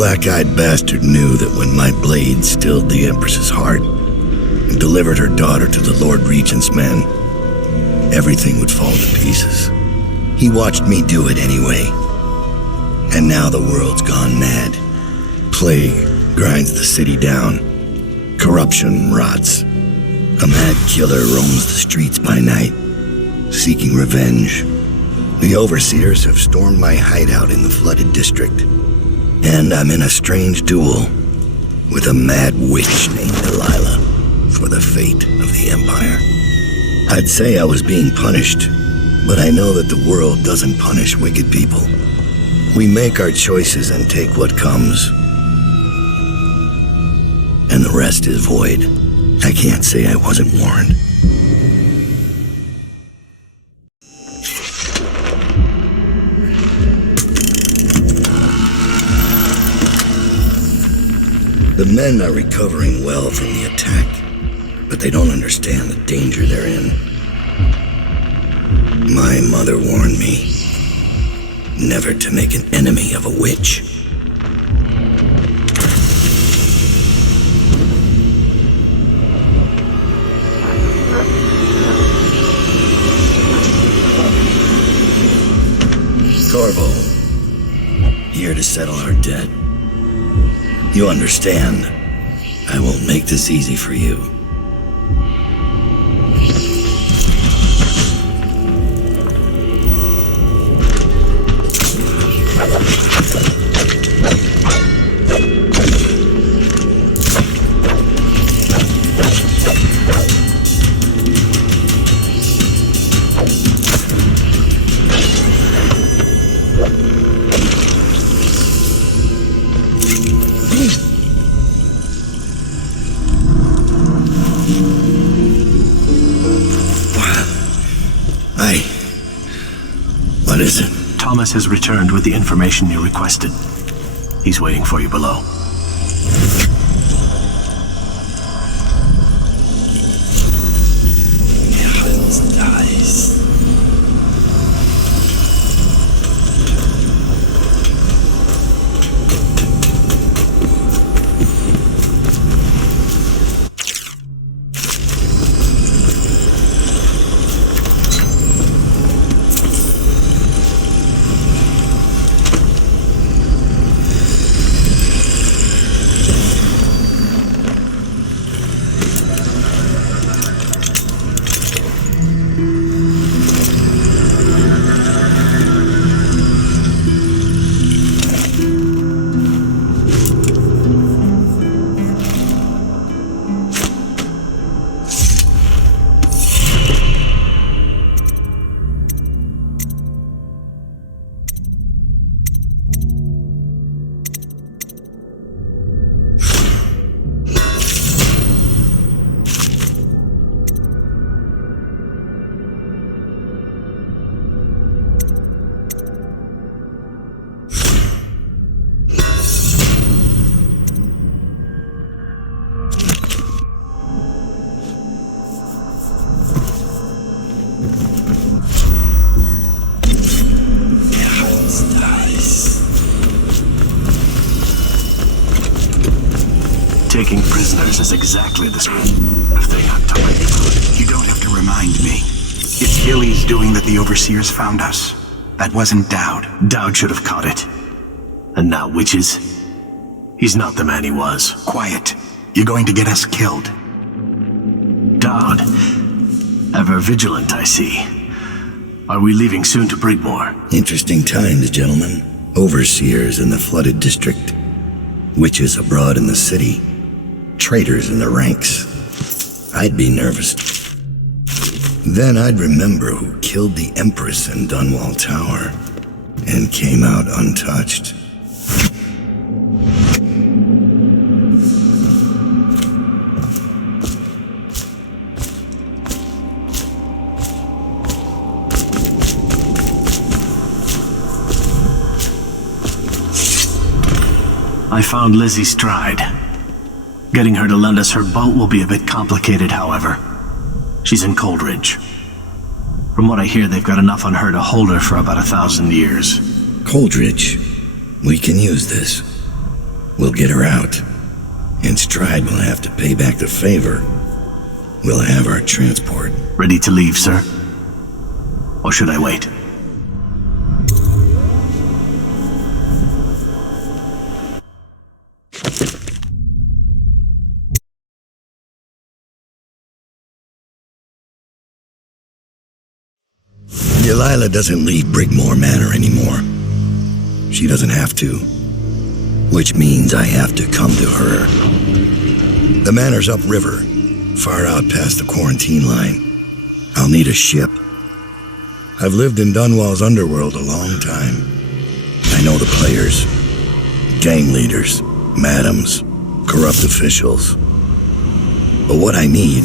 black-eyed bastard knew that when my blade stilled the Empress's heart and delivered her daughter to the Lord Regent's men, everything would fall to pieces. He watched me do it anyway. And now the world's gone mad. Plague grinds the city down. Corruption rots. A mad killer roams the streets by night, seeking revenge. The overseers have stormed my hideout in the flooded district, and I'm in a strange duel with a mad witch named Delilah for the fate of the Empire. I'd say I was being punished, but I know that the world doesn't punish wicked people. We make our choices and take what comes, and the rest is void. I can't say I wasn't warned. The men are recovering well from the attack, but they don't understand the danger they're in. My mother warned me never to make an enemy of a witch. Corvo, here to settle our debt. You understand, I won't make this easy for you. What is it? Thomas has returned with the information you requested. He's waiting for you below. Taking prisoners is exactly the sort of thing I'm talking about. You don't have to remind me. It's Gilly's doing that the Overseers found us. That wasn't Daud. Daud should have caught it. And now Witches? He's not the man he was. Quiet. You're going to get us killed. Daud. Ever vigilant, I see. Are we leaving soon to Brigmore? Interesting times, gentlemen. Overseers in the flooded district. Witches abroad in the city. Traitors in the ranks. I'd be nervous. Then I'd remember who killed the Empress in Dunwall Tower and came out untouched. I found Lizzy's stride. Getting her to lend us her boat will be a bit complicated, however. She's in Coldridge. From what I hear, they've got enough on her to hold her for about 1,000 years. Coldridge. We can use this. We'll get her out, and Stride will have to pay back the favor. We'll have our transport. Ready to leave, sir? Or should I wait? Delilah doesn't leave Brigmore Manor anymore. She doesn't have to. Which means I have to come to her. The manor's upriver, far out past the quarantine line. I'll need a ship. I've lived in Dunwall's underworld a long time. I know the players. Gang leaders, madams, corrupt officials. But what I need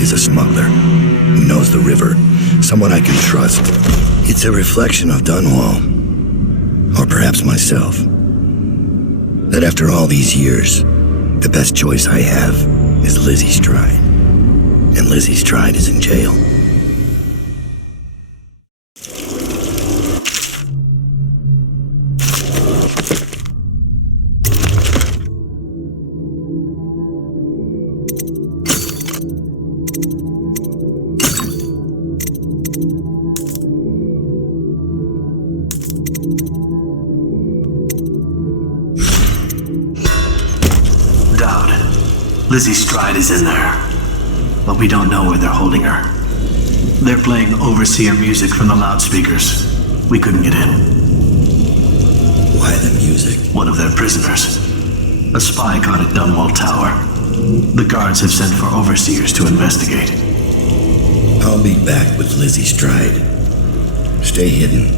is a smuggler who knows the river, someone I can trust. It's a reflection of Dunwall, or perhaps myself, that after all these years, the best choice I have is Lizzy Stride. And Lizzy Stride is in jail. Lizzy Stride is in there, but we don't know where they're holding her. They're playing overseer music from the loudspeakers. We couldn't get in. Why the music? One of their prisoners. A spy caught at Dunwall Tower. The guards have sent for overseers to investigate. I'll be back with Lizzy Stride. Stay hidden.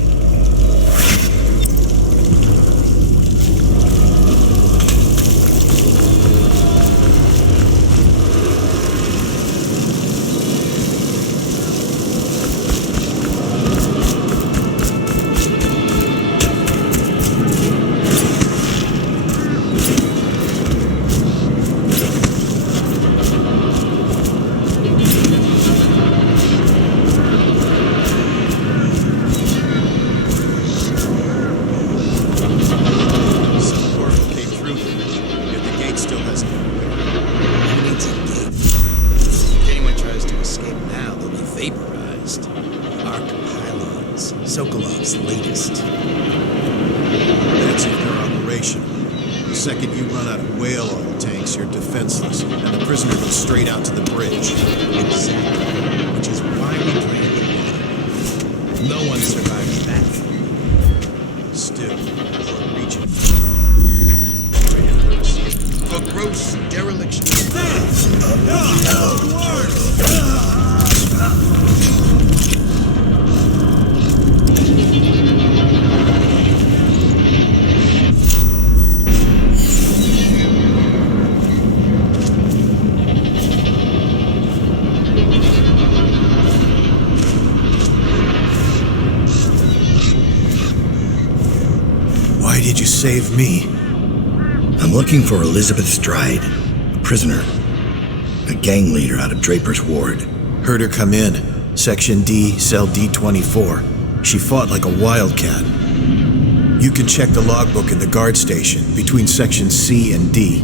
Save me. I'm looking for Elizabeth Stride, a prisoner. A gang leader out of Draper's Ward. Heard her come in. Section D, cell D24. She fought like a wildcat. You can check the logbook in the guard station between sections C and D.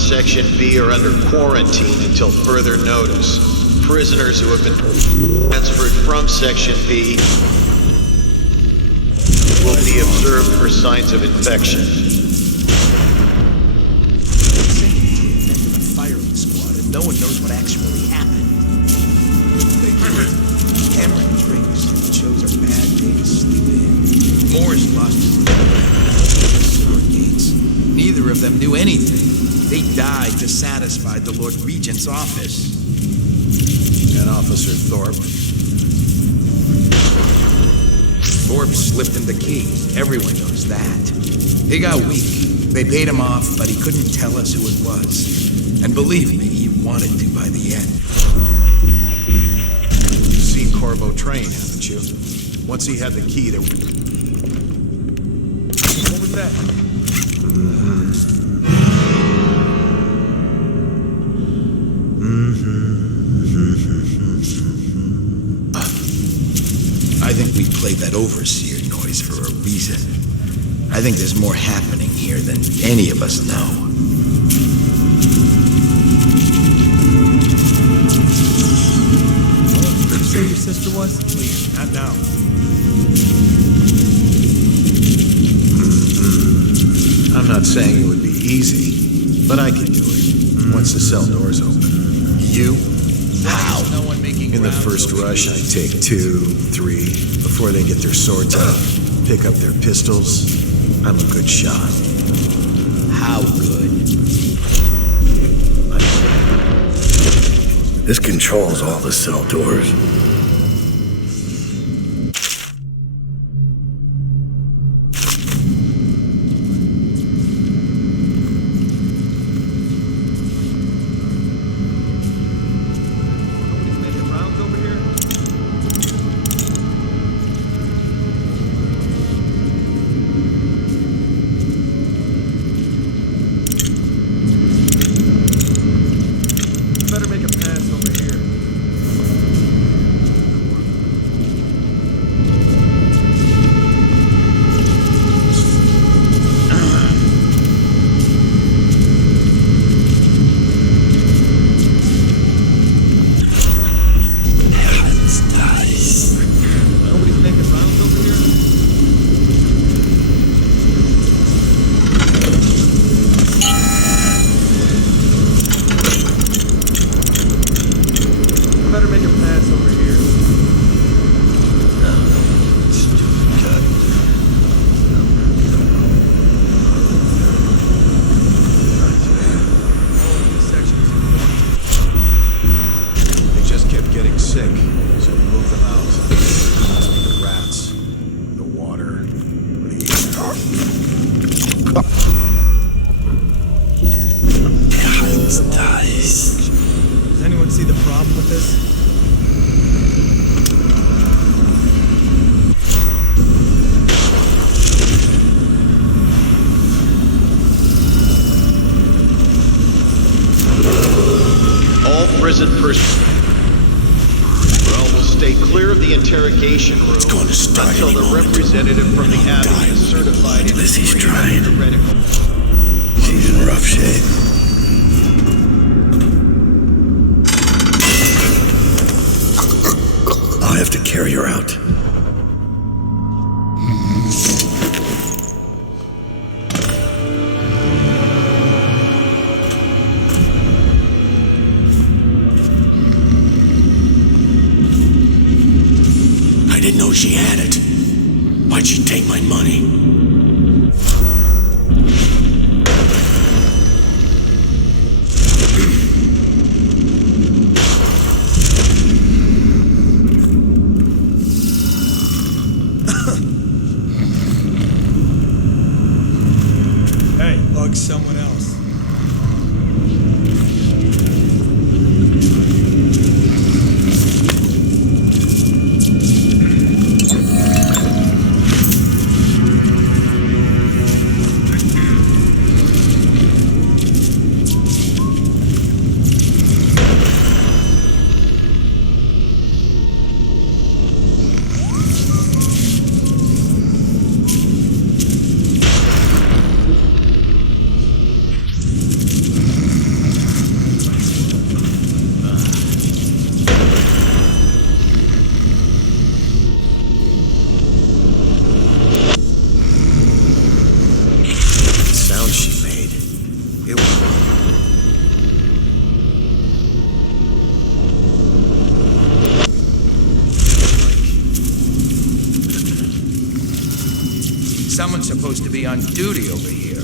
Section B are under quarantine until further notice. Prisoners who have been transferred from Section B will be observed for signs of infection. Firing squad, and no one knows what actually happened. Cameron drinks and chose a bad day to sleep in. Moore's lost his sewer gates. Neither of them knew anything. They died to satisfy the Lord Regent's office. And Officer Thorpe. Thorpe slipped him the key. Everyone knows that. He got weak. They paid him off, but he couldn't tell us who it was. And believe me, he wanted to by the end. You've seen Corvo train, haven't you? Once he had the key, there... What was that? I think we played that overseer noise for a reason. I think there's more happening here than any of us know. Did you say your sister was? Please, not now. I'm not saying it would be easy, but I can do it once the cell door's open. You? How? No one making In the first rush, I take 2, 3, before they get their swords out, pick up their pistols. I'm a good shot. How good? This controls all the cell doors. Does anyone see the problem with this? All prison personnel will stay clear of the interrogation room until the representative from the Abbey is certified in Lizzy's free tried. heretical. She's in rough shape. I'll have to carry her out. I didn't know she had it. Why'd she take my money? Hey, bug someone else. Someone's supposed to be on duty over here.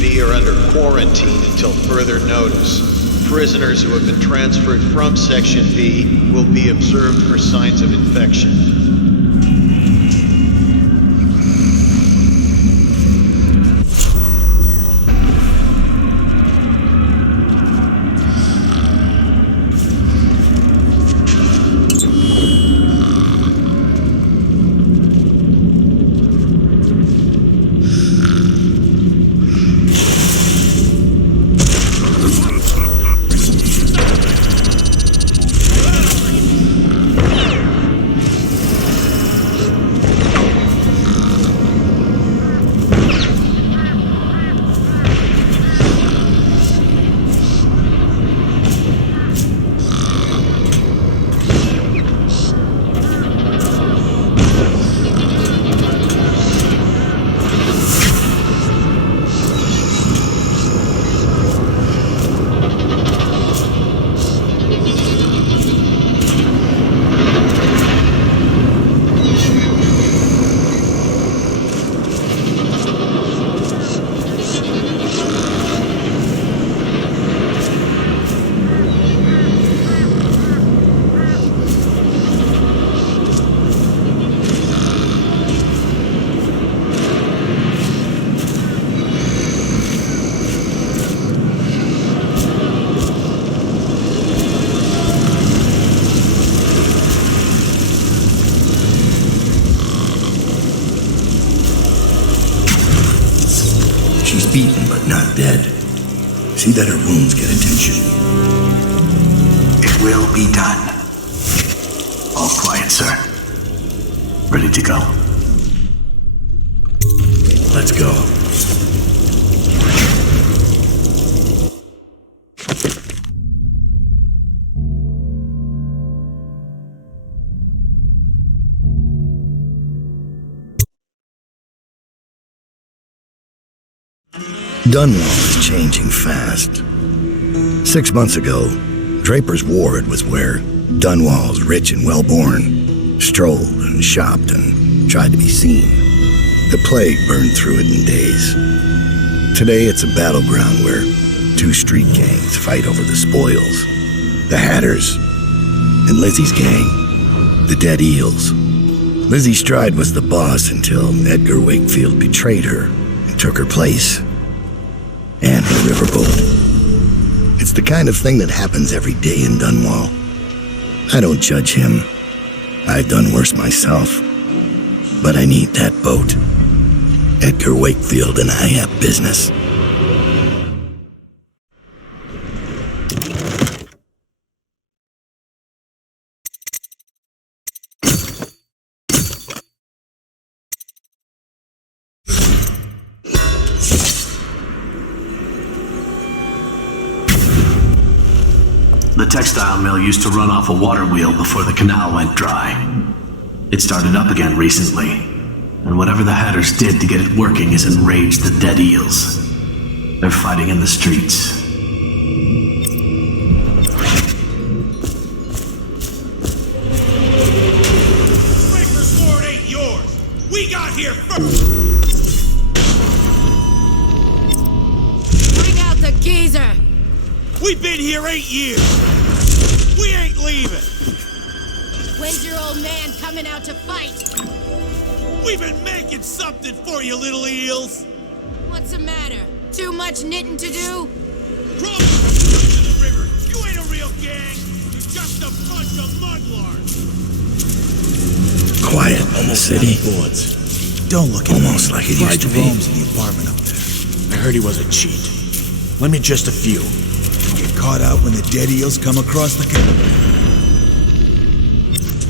We are under quarantine until further notice. Prisoners who have been transferred from Section B will be observed for signs of infection. Beaten but not dead. See that her wounds get attention. It will be done. All quiet, sir. Ready to go. Let's go. Dunwall is changing fast. 6 months ago, Draper's Ward was where Dunwall's rich and well-born strolled and shopped and tried to be seen. The plague burned through it in days. Today it's a battleground where 2 street gangs fight over the spoils. The Hatters and Lizzy's gang, the Dead Eels. Lizzy Stride was the boss until Edgar Wakefield betrayed her and took her place. And the riverboat. It's the kind of thing that happens every day in Dunwall. I don't judge him. I've done worse myself. But I need that boat. Edgar Wakefield and I have business. The textile mill used to run off a water wheel before the canal went dry. It started up again recently, and whatever the Hatters did to get it working has enraged the Dead Eels. They're fighting in the streets. Breaker's Ward ain't yours! We got here first! Bring out the geezer! We've been here 8 years! We ain't leaving! When's your old man coming out to fight? We've been making something for you, little eels! What's the matter? Too much knitting to do? Drop to the river! You ain't a real gang! You're just a bunch of mudlarks! Quiet in the city. Don't look at Almost me. like it used to be. Rome's in the apartment up there. I heard he was a cheat. Let me just a few. Get caught out when the Dead Eels come across the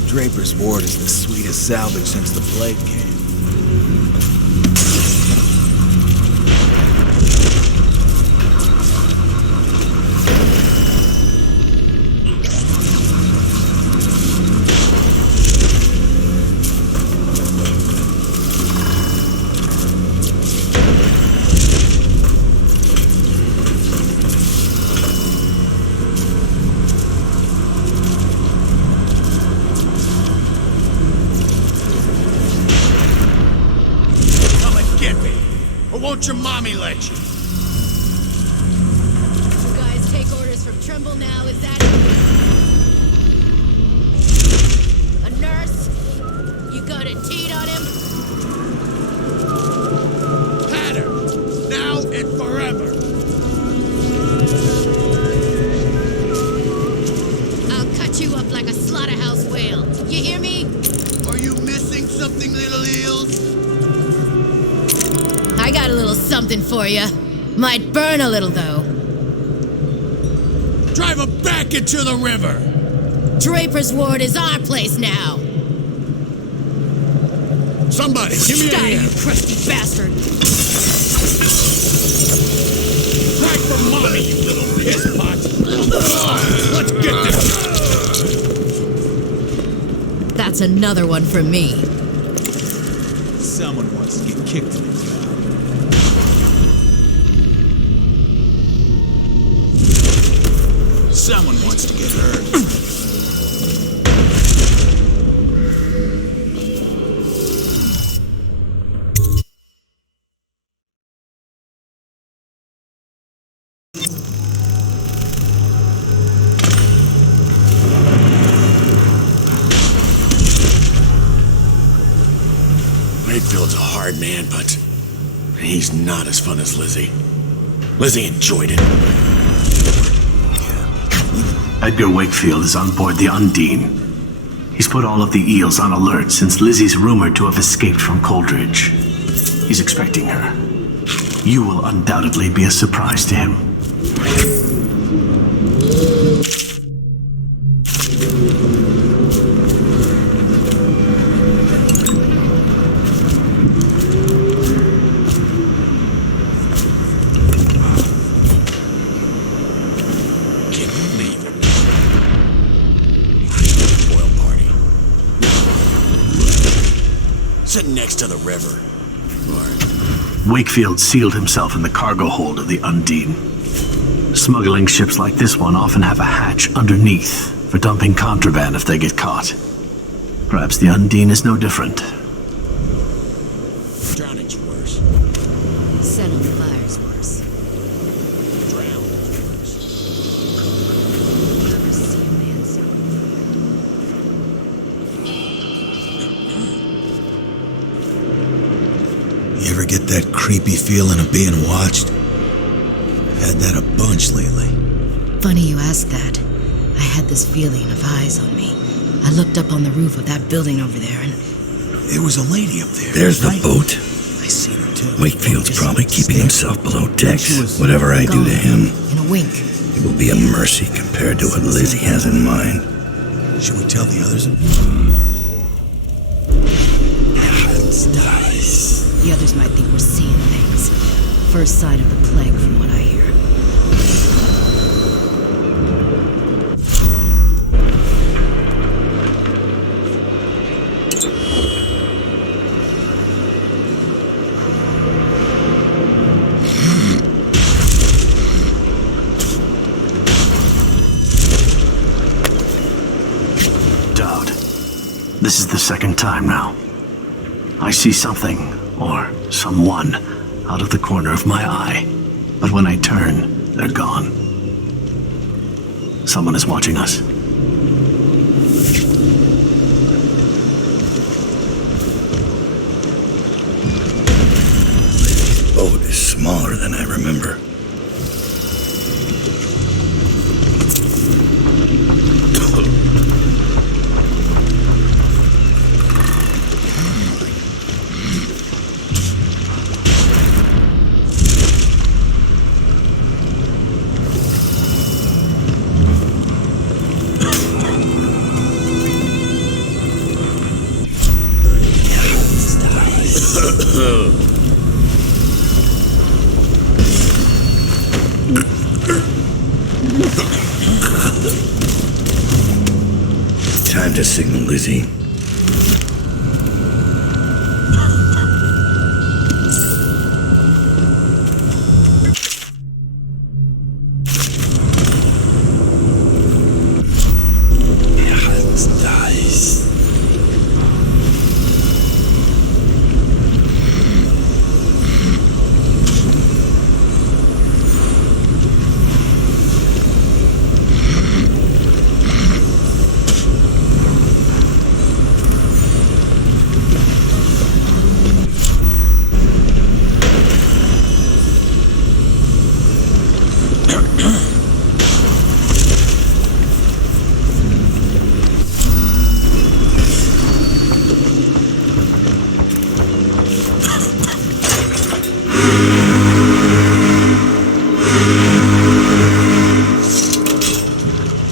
Draper's Ward is the sweetest salvage since the plague came. or won't your mommy let you? You guys take orders from Trimble now, is that it? A nurse? You gonna teat on him? Had her! Now and forever! I'll cut you up like a slaughterhouse whale. You hear me? Are you missing something, little eels? I got a little something for you. Might burn a little, though. Drive her back into the river! Draper's Ward is our place now. Somebody, give me a Die, hand! you crusty bastard! Cry for mommy, you little piss pot! Let's get this! That's another one from me. Someone wants to get kicked in the gut. Someone wants to get hurt. Wakefield's a hard man, but he's not as fun as Lizzy. Lizzy enjoyed it. Edgar Wakefield is on board the Undine. He's put all of the eels on alert since Lizzie's rumored to have escaped from Coldridge. He's expecting her. You will undoubtedly be a surprise to him. Sitting next to the river. Wakefield sealed himself in the cargo hold of the Undine. Smuggling ships like this one often have a hatch underneath for dumping contraband if they get caught. Perhaps the Undine is no different. Drowning's worse. Set on fire's worse. Drowning's worse. Never see a man so. You ever get that creepy feeling of being watched? Had that a bunch lately. Funny you ask that. I had this feeling of eyes on me. I looked up on the roof of that building over there and... There was a lady up there. There's the boat. I seen her too. Wakefield's probably keeping himself below decks. Whatever I do to him, in a wink. it will be a mercy compared to what Lizzy has in mind. Should we tell the others? The others might think we're seeing things. First sign of the plague from what I hear. Daud, this is the second time now. I see something, or someone, out of the corner of my eye. But when I turn, they're gone. Someone is watching us. Lizzie's boat is smaller than I remember. Time to signal Lizzy.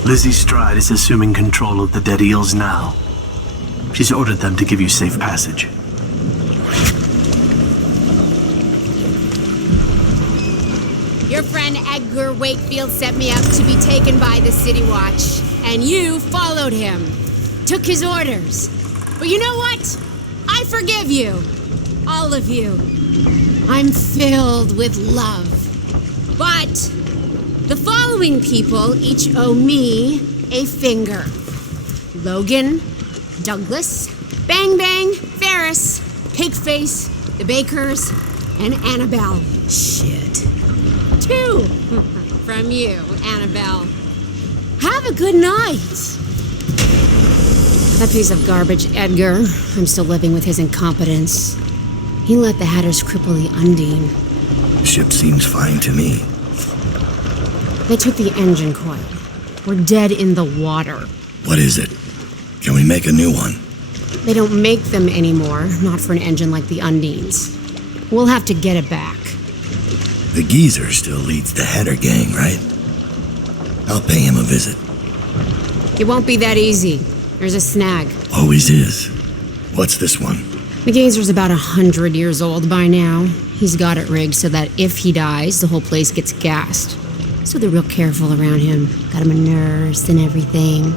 Lizzy Stride is assuming control of the Dead Eels now. She's ordered them to give you safe passage. Your friend Edgar Wakefield set me up to be taken by the City Watch, and you followed him. Took his orders. But you know what? I forgive you. All of you. I'm filled with love. But the following people each owe me a finger. Logan, Douglas, Bang Bang, Ferris, Pigface, the Bakers, and Annabelle. Shit. 2 from you, Annabelle. Have a good night. That piece of garbage, Edgar. I'm still living with his incompetence. He let the Hatters cripple the Undine. Ship seems fine to me. They took the engine coil. We're dead in the water. What is it? Can we make a new one? They don't make them anymore, not for an engine like the Undine's. We'll have to get it back. The geezer still leads the Hatter gang, right? I'll pay him a visit. It won't be that easy. There's a snag. Always is. What's this one? The geezer's about 100 years old by now. He's got it rigged so that if he dies, the whole place gets gassed. So they're real careful around him. Got him a nurse and everything.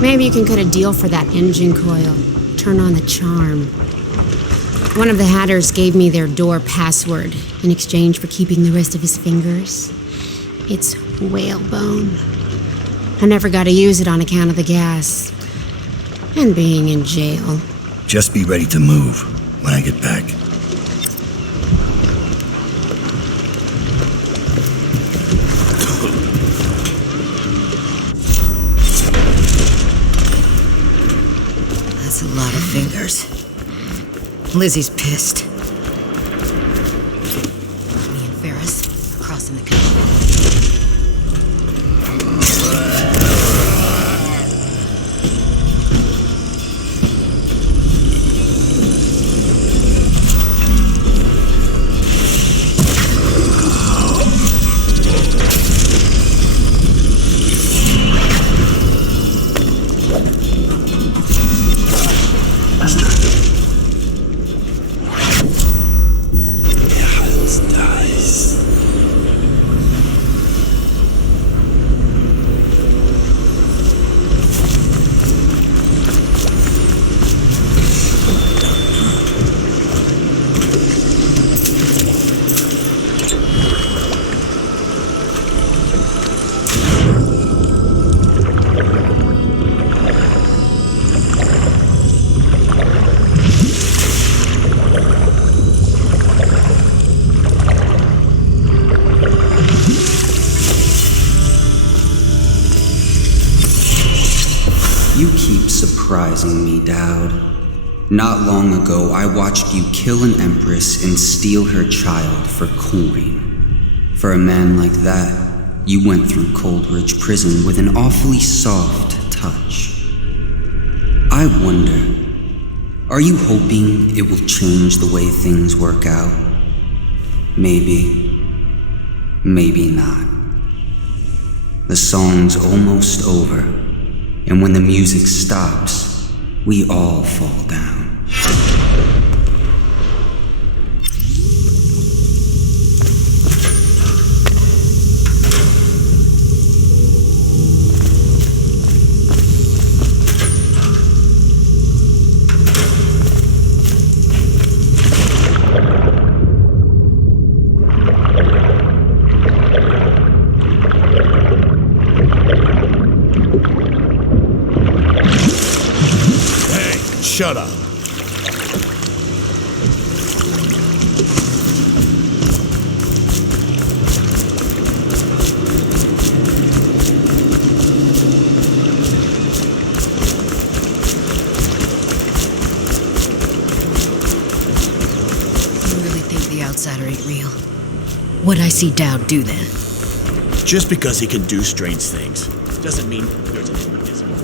Maybe you can cut a deal for that engine coil. Turn on the charm. One of the Hatters gave me their door password in exchange for keeping the rest of his fingers. It's whalebone. I never got to use it on account of the gas. And being in jail. Just be ready to move when I get back. That's a lot of fingers. Lizzie's pissed. Me and Ferris crossing the canal. Surprising me, Daud. Not long ago, I watched you kill an empress and steal her child for coin. For a man like that, you went through Coldridge Prison with an awfully soft touch. I wonder, are you hoping it will change the way things work out? Maybe. Maybe not. The song's almost over. And when the music stops, we all fall down. Shut up. You really think the outsider ain't real? What'd I see Daud do then? Just because he can do strange things doesn't mean there's an invisible.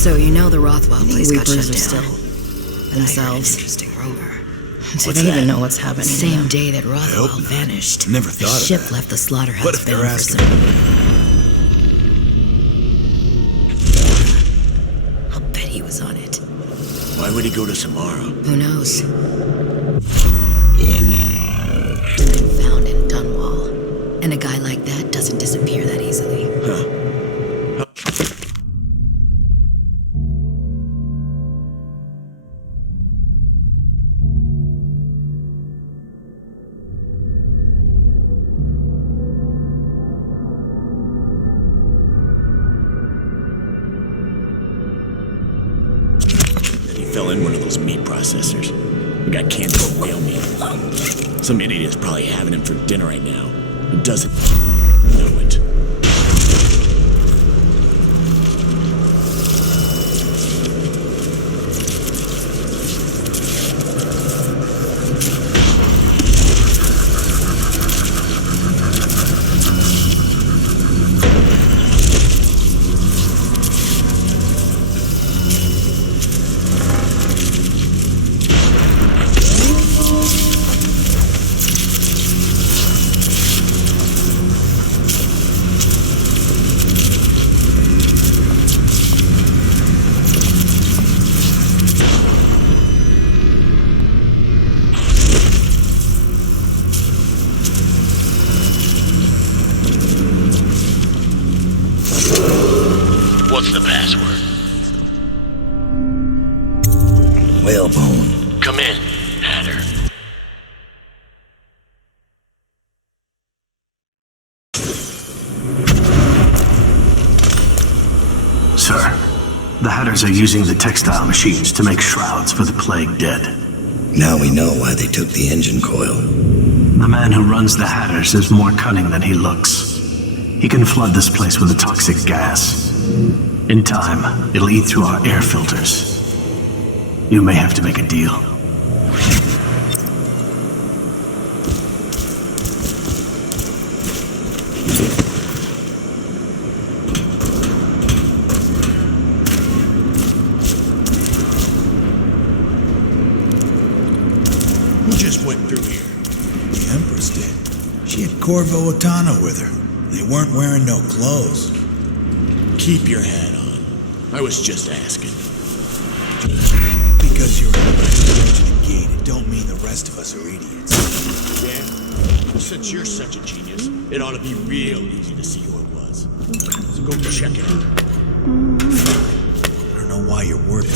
So you know the Rothwell place got Reapers shut are down. still themselves. Interesting rumor. Do they even know what's happening? Same day that Rothwell vanished. Never the thought of ship that. left the slaughterhouse What if they're bound for asking? I'll bet he was on it. Why would he go to Samara? Who knows? And then found in Dunwall. And a guy like that doesn't disappear that easily. Huh. Fell in one of those meat processors. We got canned whale meat. Some idiot is probably having him for dinner right now. Who doesn't know it? What's the password? Whalebone. Come in, Hatter. Sir, the Hatters are using the textile machines to make shrouds for the plague dead. Now we know why they took the engine coil. The man who runs the Hatters is more cunning than he looks. He can flood this place with a toxic gas. In time, it'll eat through our air filters. You may have to make a deal. Who just went through here? The Empress did. She had Corvo Attano with her. They weren't wearing no clothes. Keep your hat on. I was just asking. Because you're an approaching the gate, it don't mean the rest of us are idiots. Yeah? Since you're such a genius, it ought to be real easy to see who it was. So go check it out. I don't know why you're worried.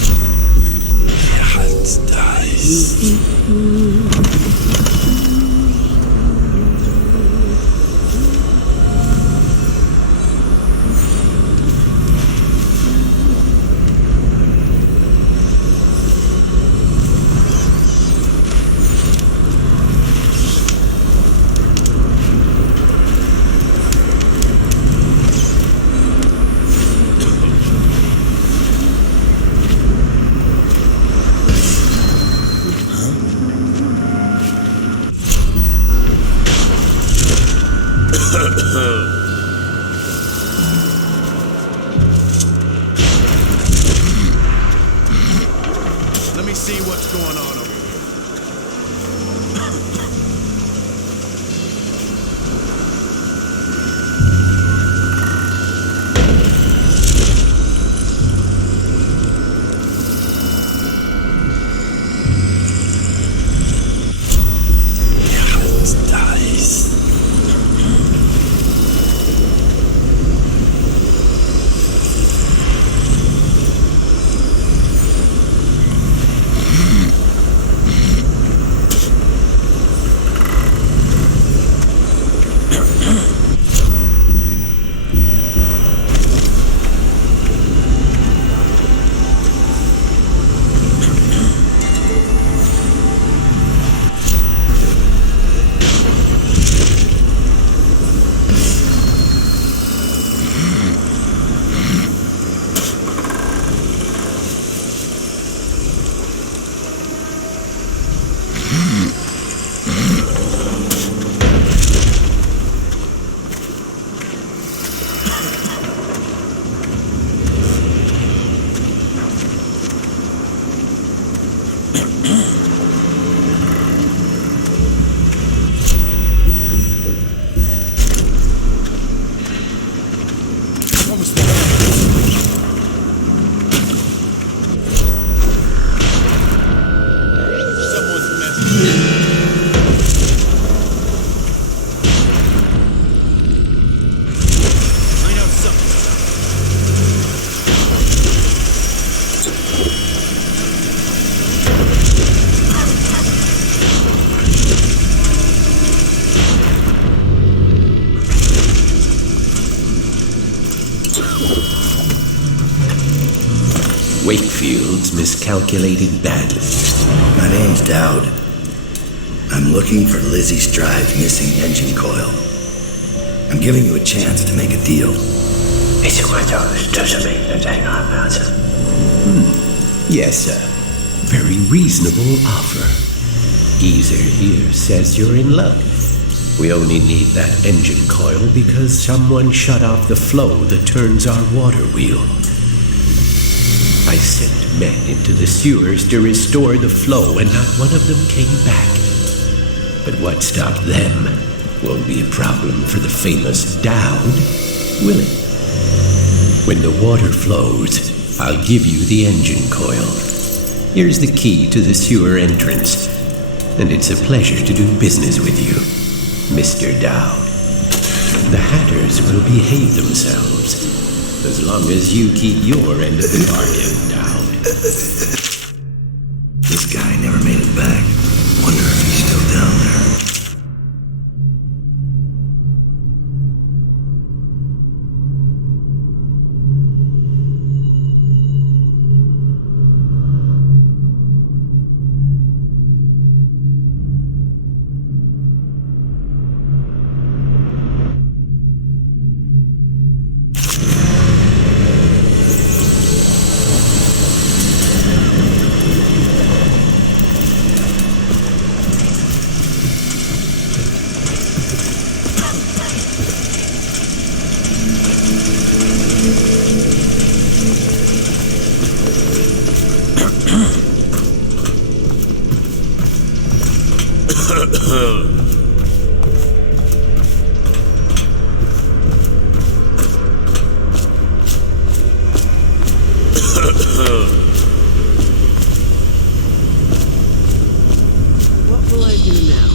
Let me see what's going on over here. Wakefield's miscalculated badly. My name's Daud. I'm looking for Lizzy's Drive's missing engine coil. I'm giving you a chance to make a deal. Yes, sir. Very reasonable offer. Geezer here says you're in luck. We only need that engine coil because someone shut off the flow that turns our water wheel. I sent men into the sewers to restore the flow, and not one of them came back. But what stopped them won't be a problem for the famous Daud, will it? When the water flows, I'll give you the engine coil. Here's the key to the sewer entrance, and it's a pleasure to do business with you, Mr. Daud. The Hatters will behave themselves, as long as you keep your end of the bargain, Daud. This guy never made it back. Wonder if he's still down there. What will I do now?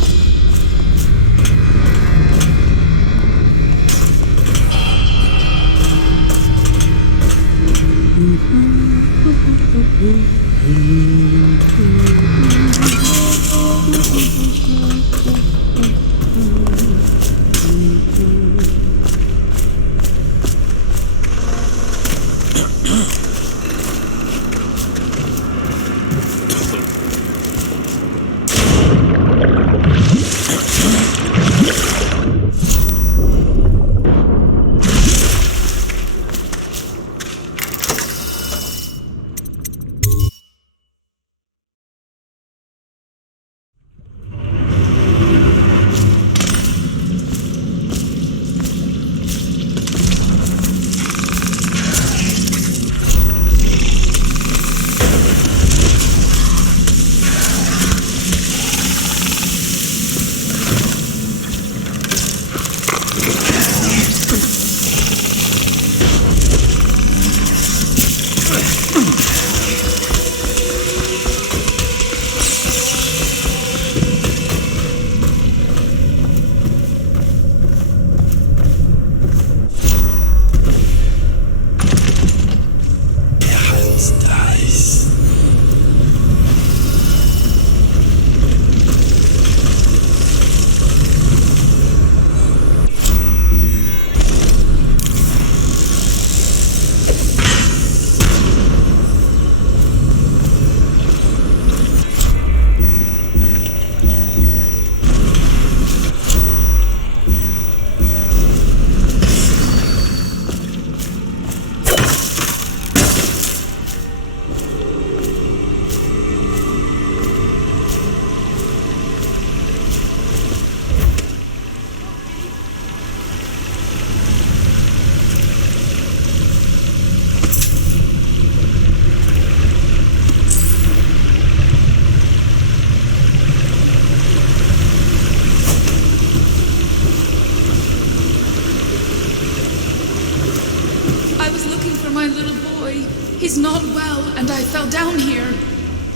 My little boy. He's not well, and I fell down here.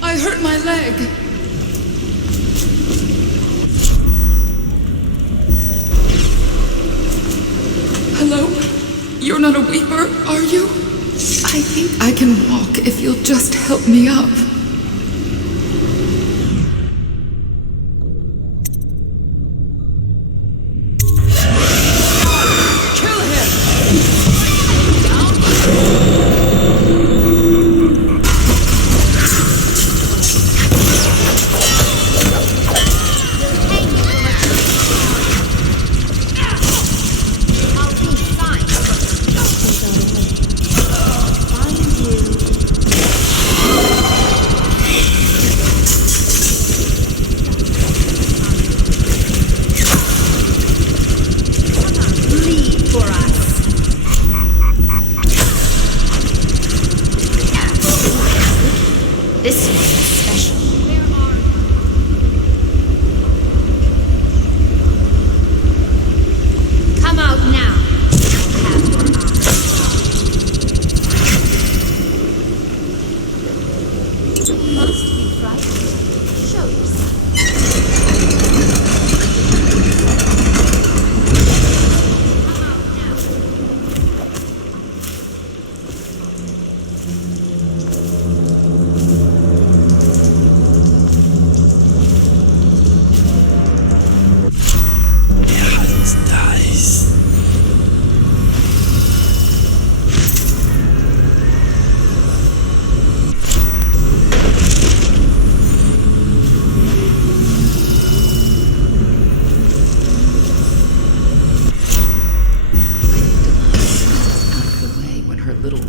I hurt my leg. Hello? You're not a weeper, are you? I think I can walk if you'll just help me up. This one is special. Come out now. Must be frightened. Show yourself.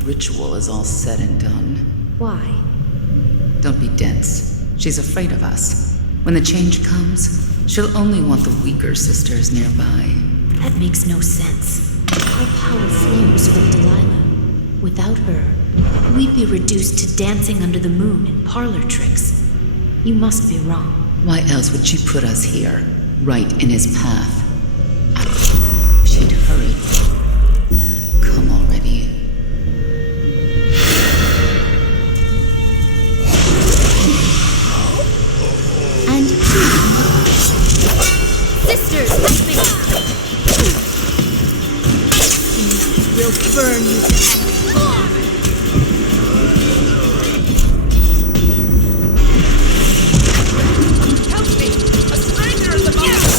Ritual is all said and done. Why? Don't be dense. She's afraid of us. When the change comes, she'll only want the weaker sisters nearby. That makes no sense. Our power flows from Delilah. Without her, we'd be reduced to dancing under the moon and parlor tricks. You must be wrong. Why else would she put us here, right in his path? She'd hurry. Come already. And sisters, help me! We'll burn you to death. Help me! A stranger is among us!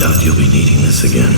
doubt you'll be needing this again.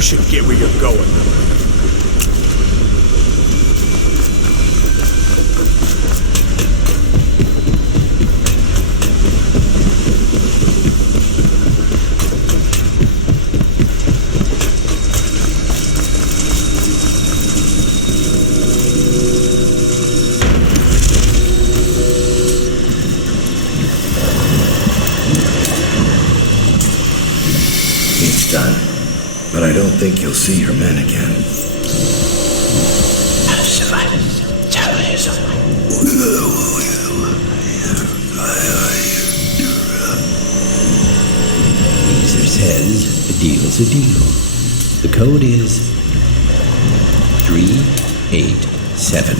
You should get where you're going. It's done. But I don't think you'll see her men again. Caesar says a deal's a deal. The code is 387.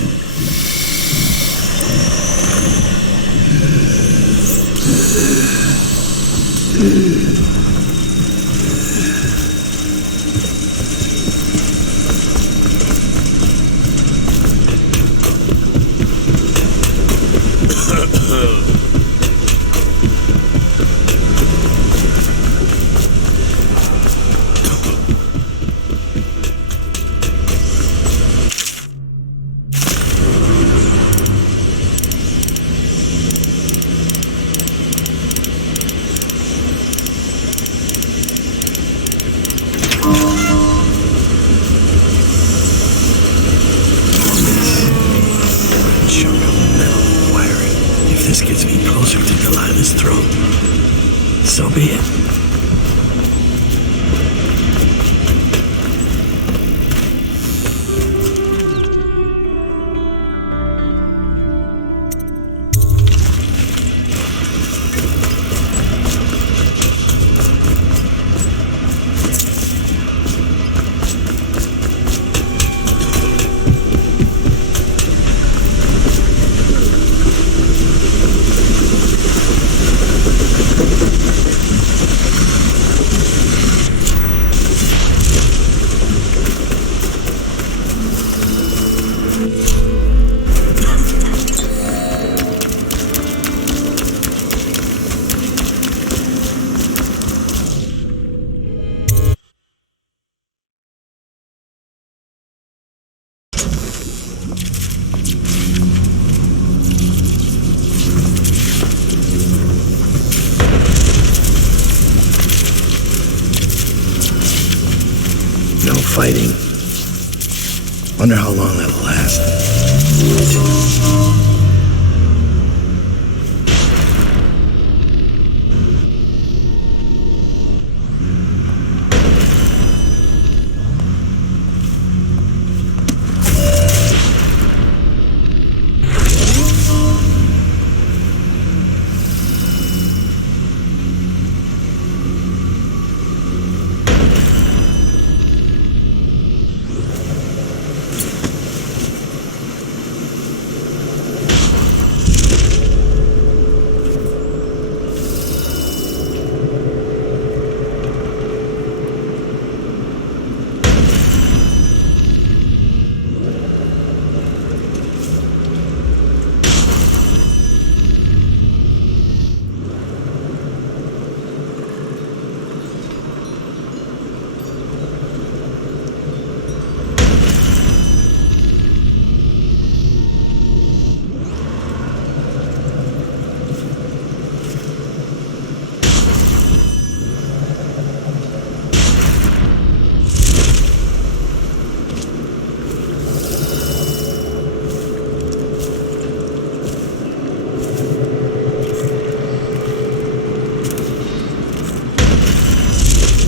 If this gets me closer to Delilah's throat, so be it. No fighting. Wonder how long that'll last.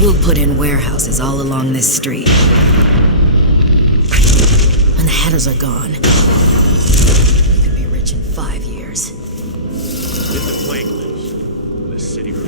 We'll put in warehouses all along this street. When the Hatters are gone, we could be rich in 5 years. If the plague lives, the city will.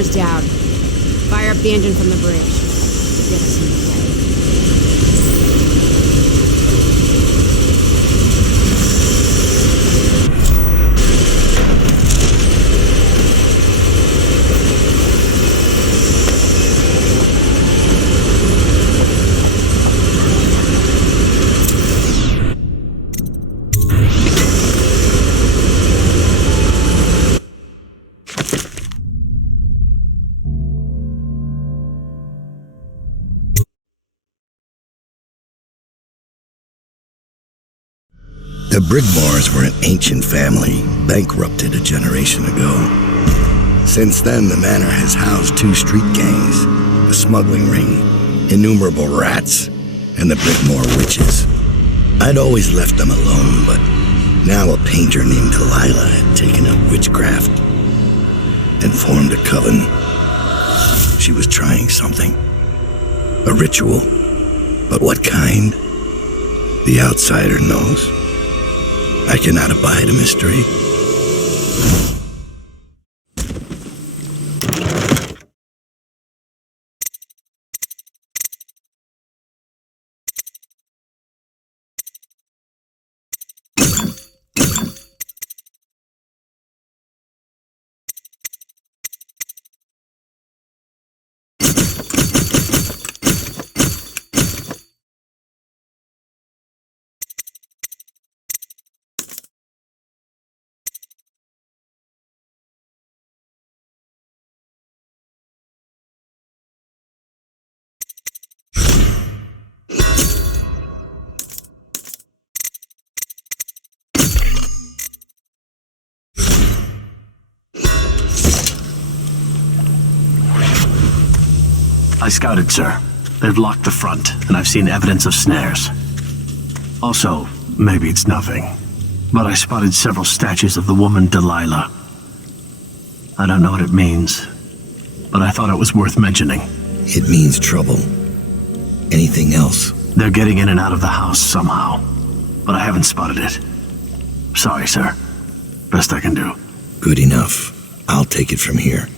corner's Daud. Fire up the engine from the bridge. Get us in the way. The Brigmores were an ancient family, bankrupted a generation ago. Since then, the manor has housed 2 street gangs, a smuggling ring, innumerable rats, and the Brigmore Witches. I'd always left them alone, but now a painter named Delilah had taken up witchcraft and formed a coven. She was trying something. A ritual. But what kind? The outsider knows. I cannot abide a mystery. I scouted, sir. They've locked the front, and I've seen evidence of snares. Also, maybe it's nothing, but I spotted several statues of the woman Delilah. I don't know what it means, but I thought it was worth mentioning. It means trouble. Anything else? They're getting in and out of the house somehow, but I haven't spotted it. Sorry, sir. Best I can do. Good enough. I'll take it from here.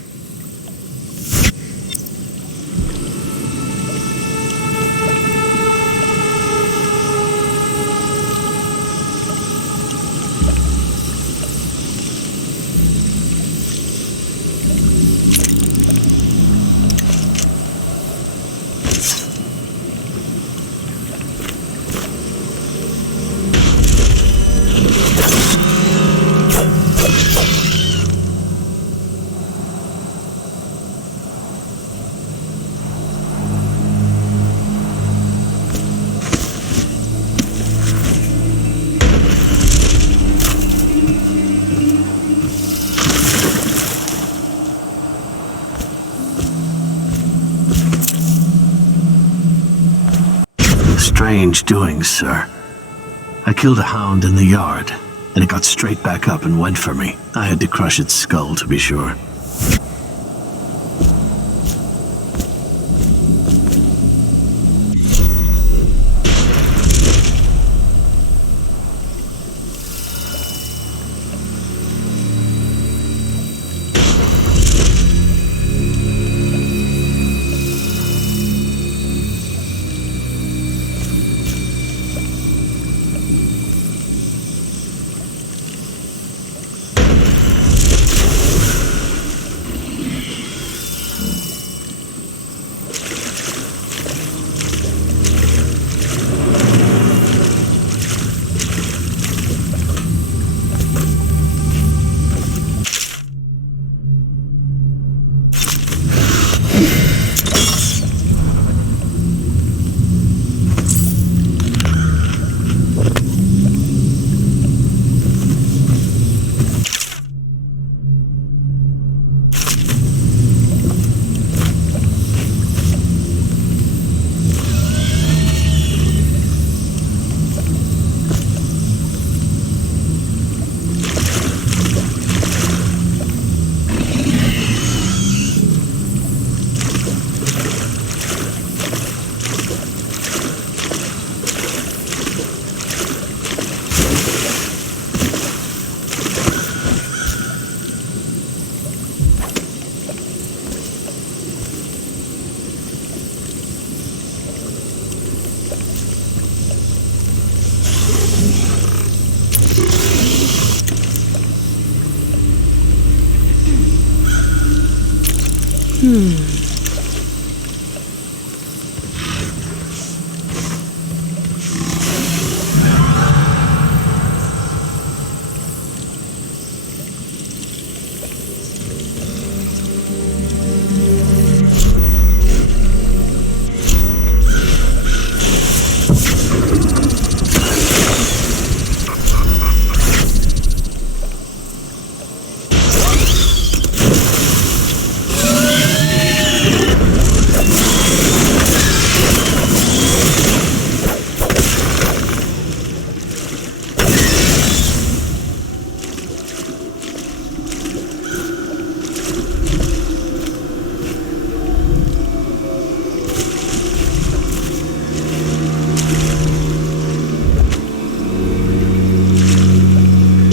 Strange doings, sir. I killed a hound in the yard, and it got straight back up and went for me. I had to crush its skull, to be sure.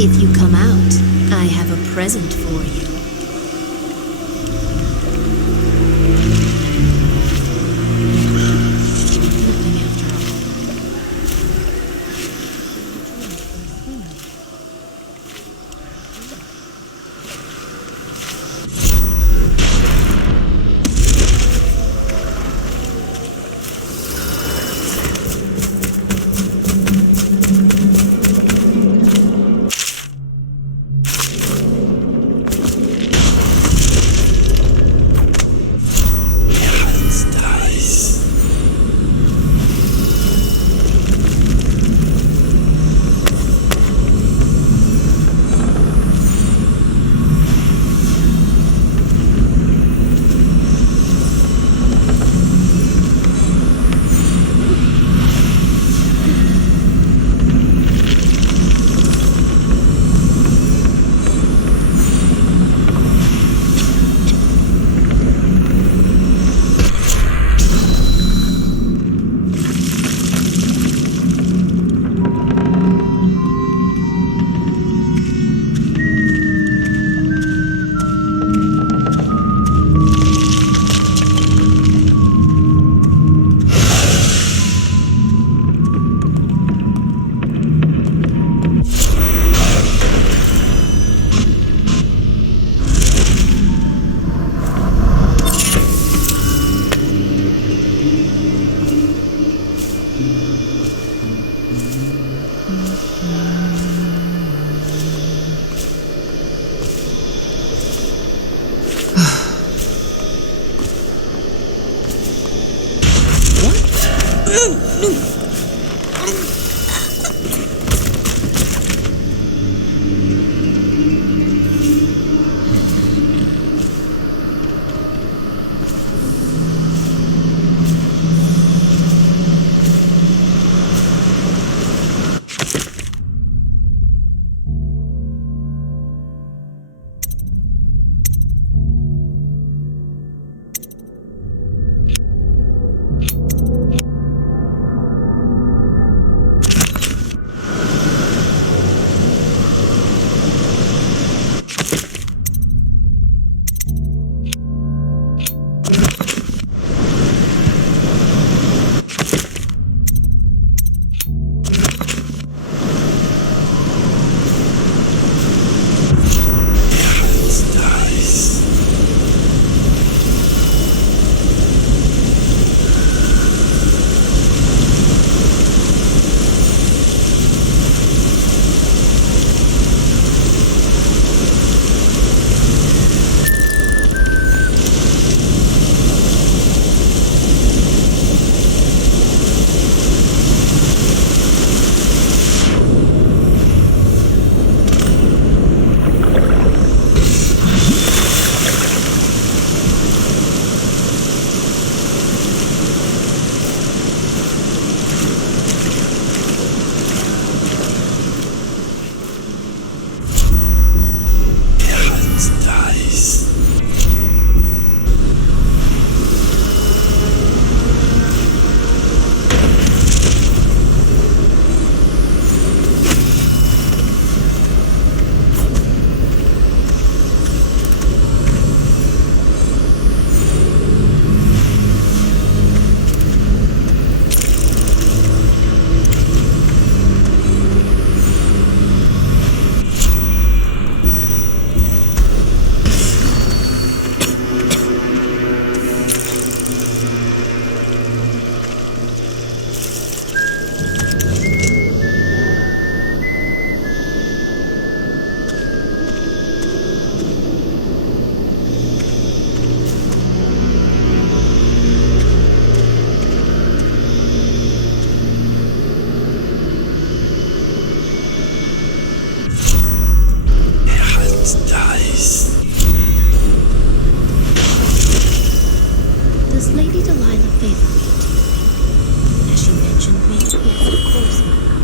If you come out, I have a present for you. Does Lady Delilah favor me, do you think? Has she mentioned me? Yes, of course, my love.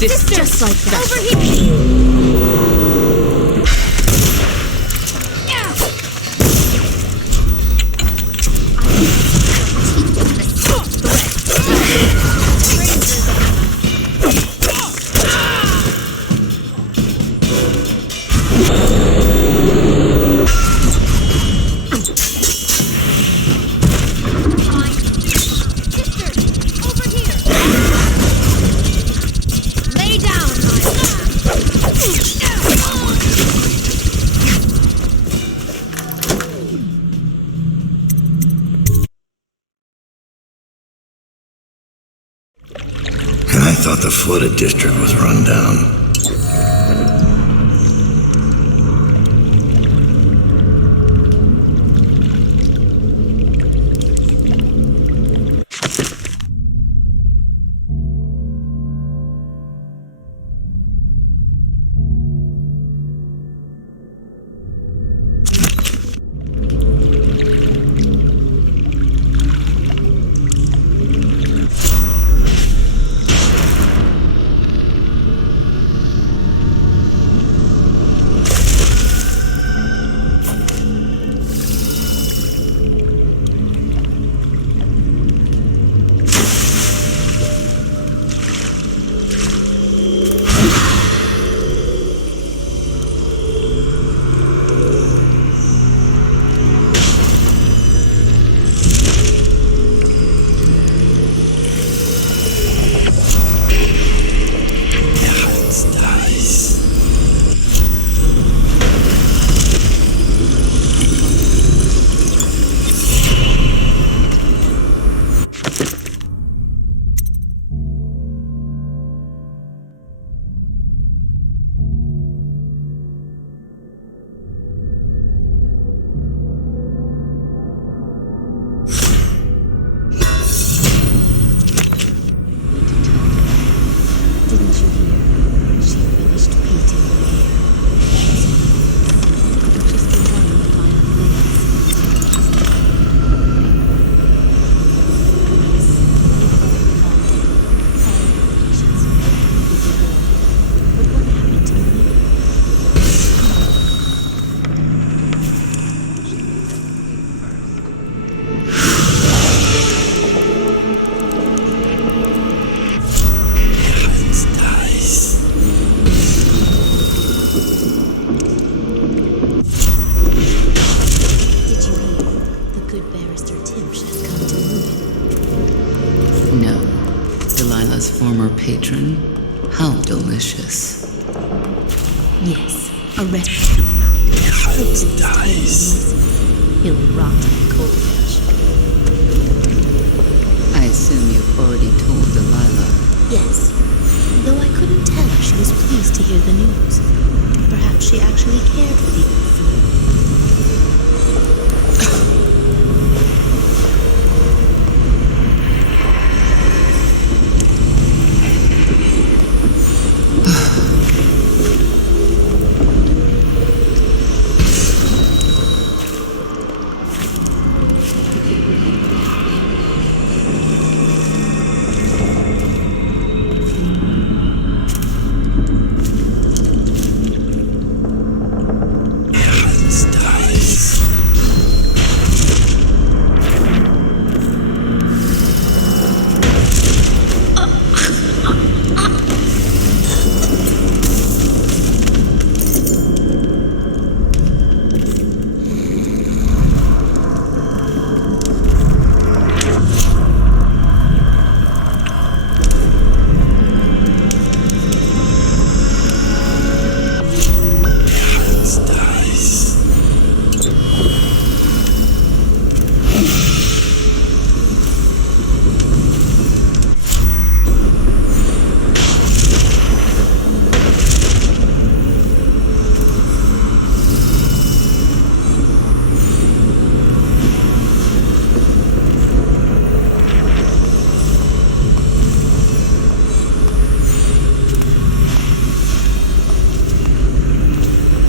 This just like that. Over here! I thought the flooded district was run down. patron. How delicious. Yes, a rescue. It dies. He'll rot in the cold patch. I assume you've already told Delilah. Yes, though I couldn't tell if she was pleased to hear the news. Perhaps she actually cared for the old fool.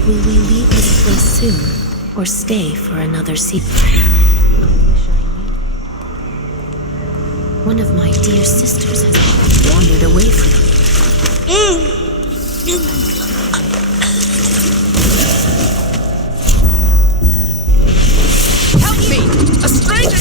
Will we leave this place soon, or stay for another season? I wish I knew. One of my dear sisters has wandered away from me. Help me! A stranger!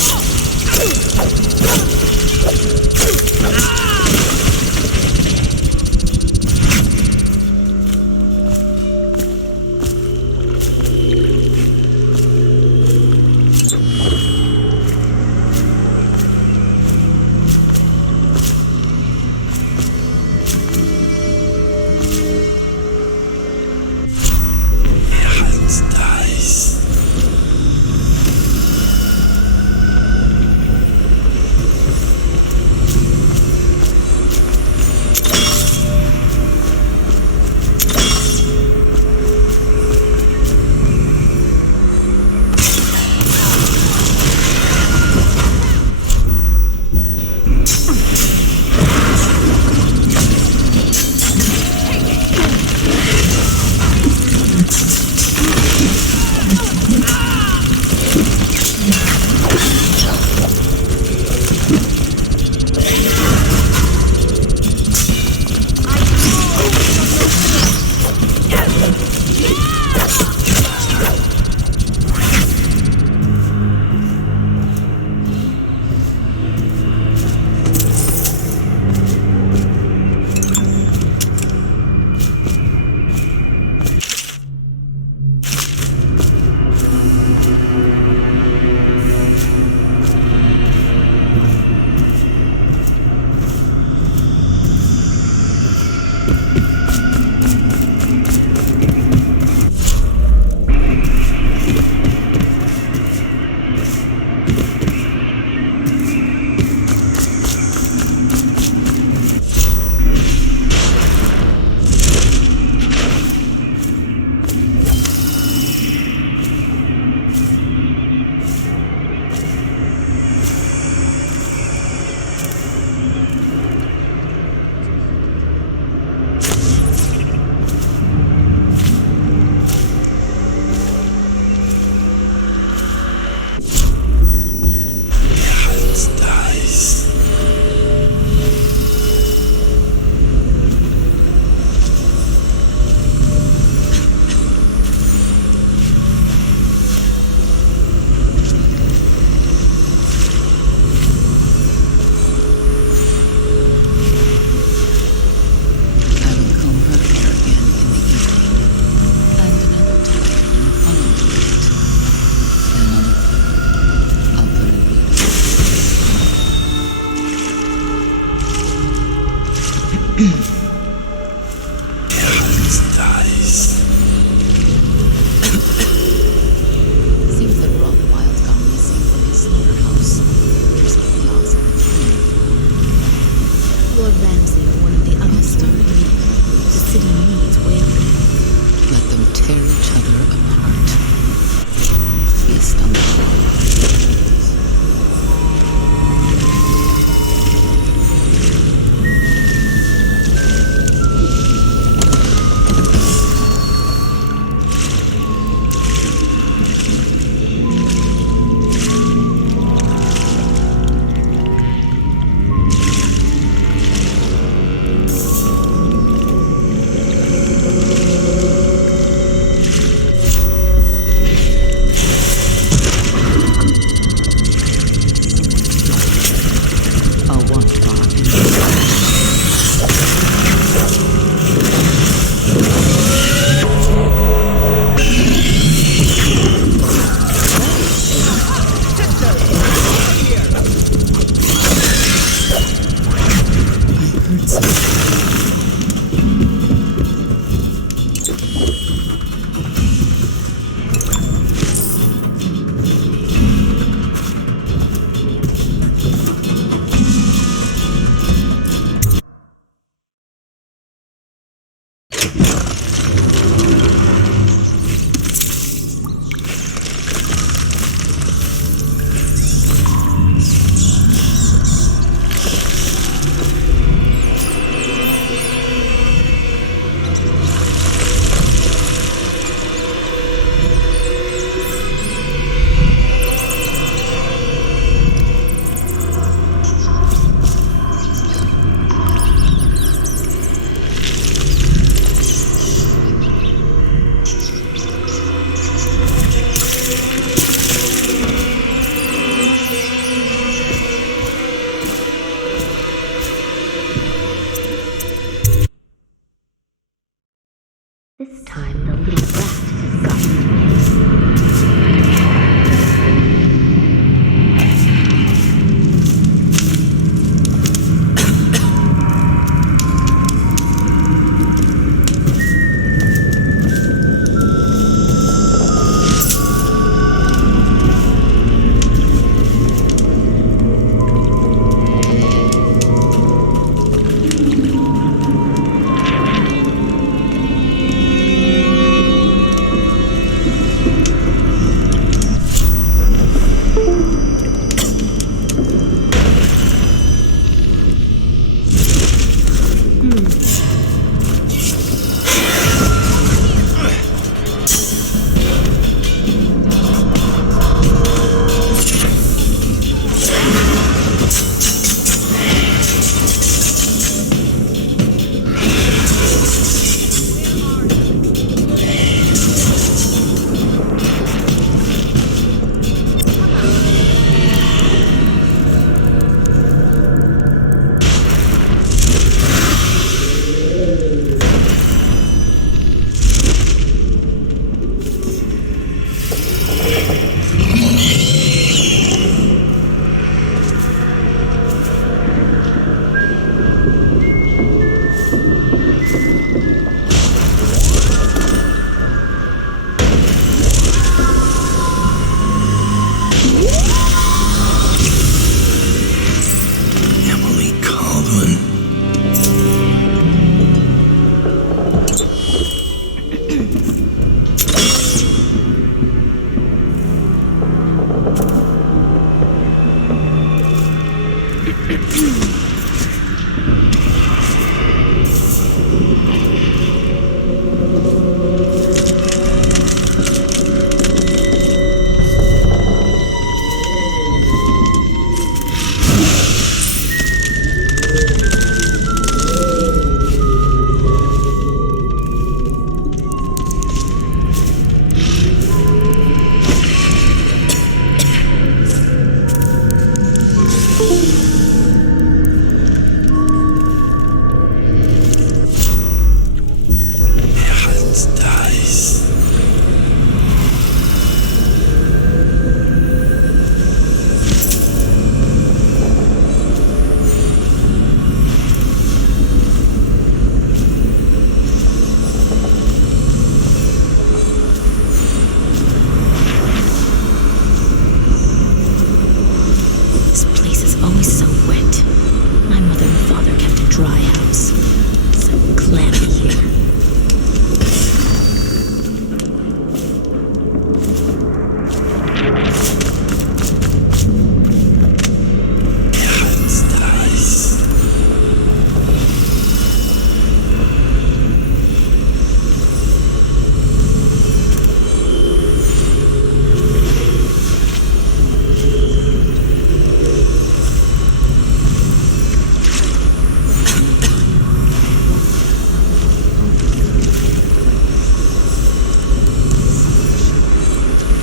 wailing. Let them tear each other apart. Feast on the This time the little rat has gotten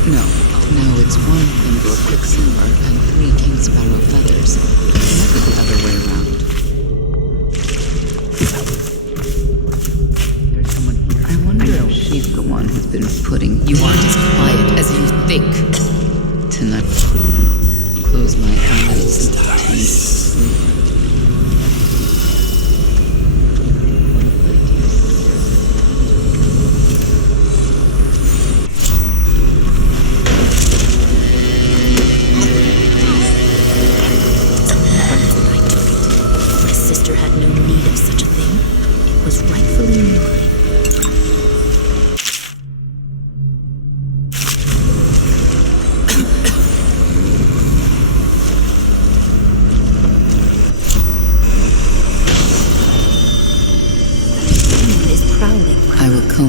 No, it's 1 thimble of quicksilver and 3 king sparrow feathers. Never the other way around. There's someone here. I wonder if she's the one who's been putting you aren't as quiet as you think. Tonight, close my eyes and pretend to sleep.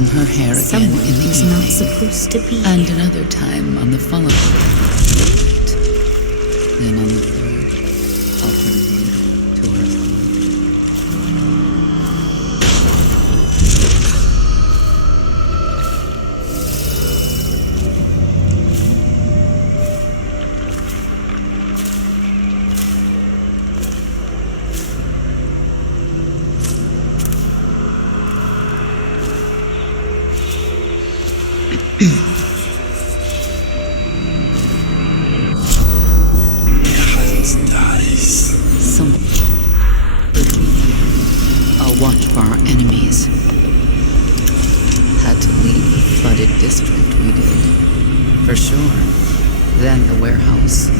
Her hair again Someone in the who's evening, not supposed to be and here. another time on the following night. Then on the third, offering a needle to her watch for our enemies. Had to leave the flooded district we did. For sure. Then the warehouse.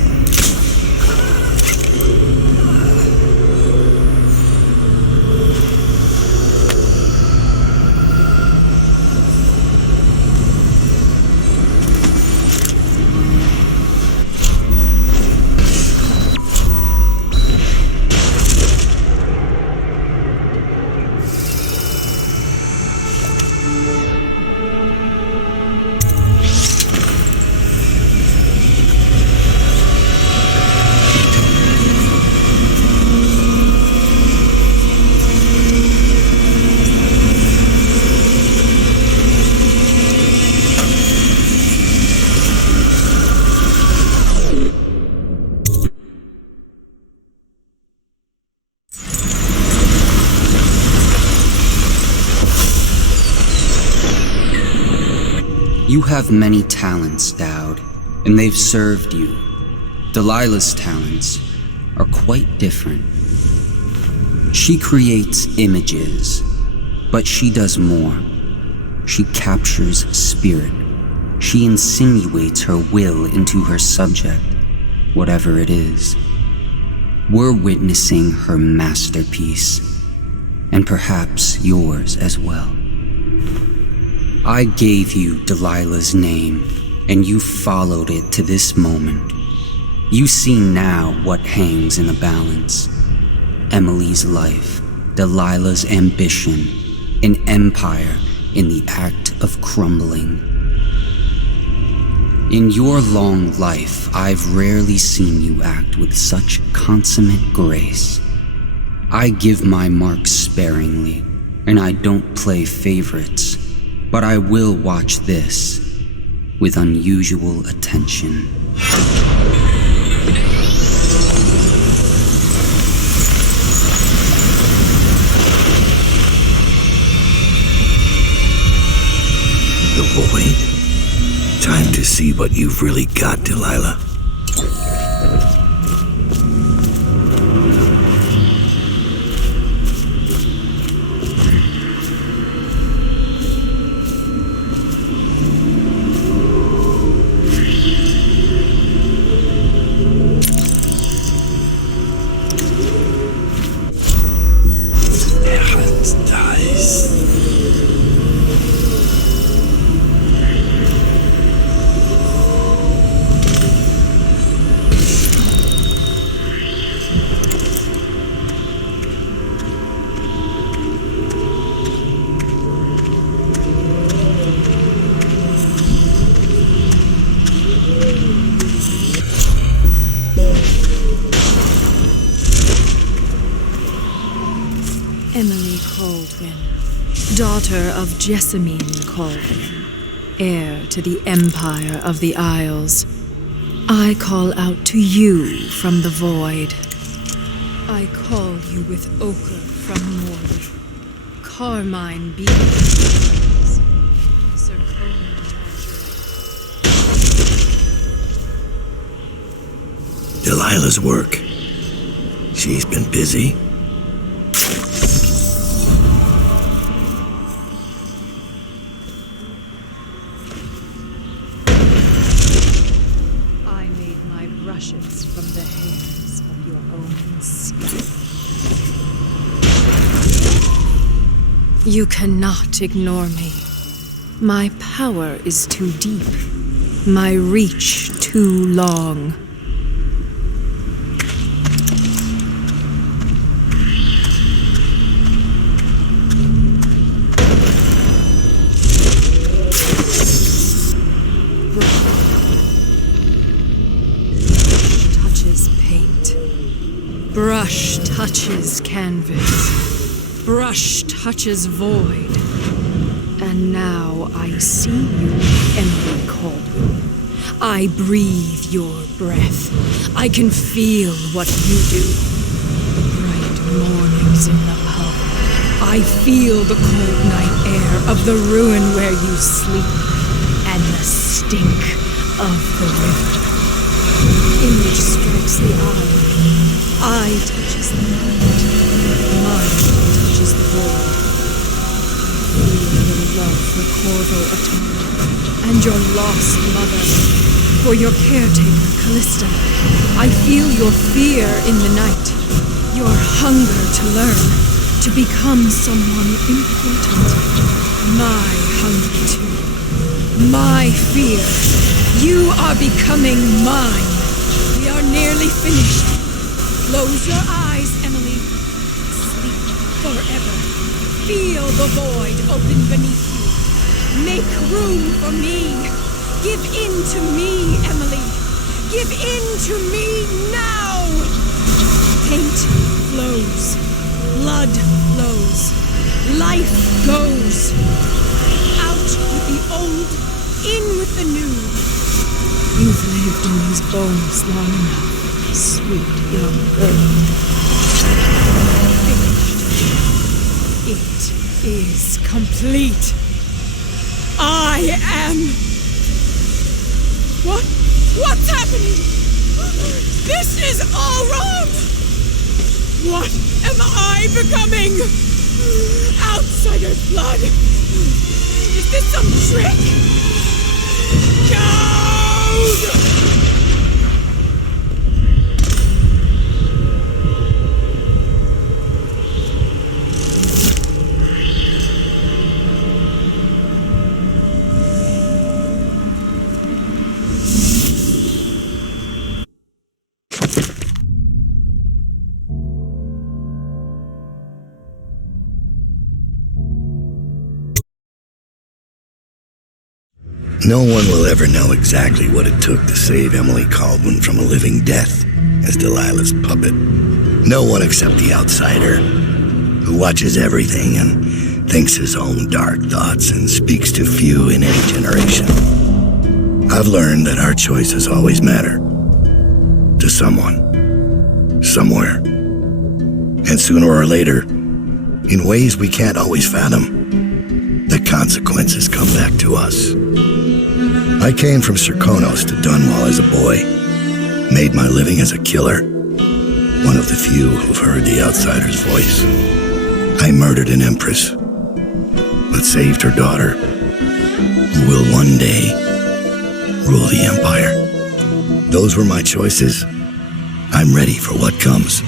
You have many talents, Daud, and they've served you. Delilah's talents are quite different. She creates images, but she does more. She captures spirit. She insinuates her will into her subject, whatever it is. We're witnessing her masterpiece, and perhaps yours as well. I gave you Delilah's name, and you followed it to this moment. You see now what hangs in the balance. Emily's life, Delilah's ambition, an empire in the act of crumbling. In your long life, I've rarely seen you act with such consummate grace. I give my marks sparingly, and I don't play favorites. But I will watch this with unusual attention. The void. Time to see what you've really got, Delilah. Emily Caldwin, daughter of Jessamine Caldwin. heir to the Empire of the Isles, I call out to you from the void. I call you with ochre from Morley, carmine beads, zirconium azurite. Delilah's work. She's been busy. I made my brushes from the hairs of your own skin. You cannot ignore me. My power is too deep. My reach too long. Brush touches canvas. Brush touches void. And now I see you, Emily Caldwell. I breathe your breath. I can feel what you do. The bright mornings in the pub. I feel the cold night air of the ruin where you sleep. And the stink of the river. Image strikes the eye touches the mind touches the void. I feel your love for Corvo Attano and your lost mother, for your caretaker, Callista. I feel your fear in the night, your hunger to learn, to become someone important. My hunger too, my fear. You are becoming mine. We are nearly finished. Close your eyes, Emily. Sleep forever. Feel the void open beneath you. Make room for me. Give in to me, Emily. Give in to me now. Paint flows. Blood flows. Life goes. Out with the old, in with the new. You've lived in these bones long enough. Sweet young girl. Finished. It is complete. I am... What's happening? This is all wrong! What am I becoming? Outsider's blood! Is this some trick? Daud! No one will ever know exactly what it took to save Emily Caldwell from a living death as Delilah's puppet. No one except the outsider, who watches everything and thinks his own dark thoughts and speaks to few in any generation. I've learned that our choices always matter. To someone. Somewhere. And sooner or later, in ways we can't always fathom, the consequences come back to us. I came from Serkonos to Dunwall as a boy, made my living as a killer, one of the few who've heard the outsider's voice. I murdered an empress, but saved her daughter, who will one day rule the empire. Those were my choices. I'm ready for what comes.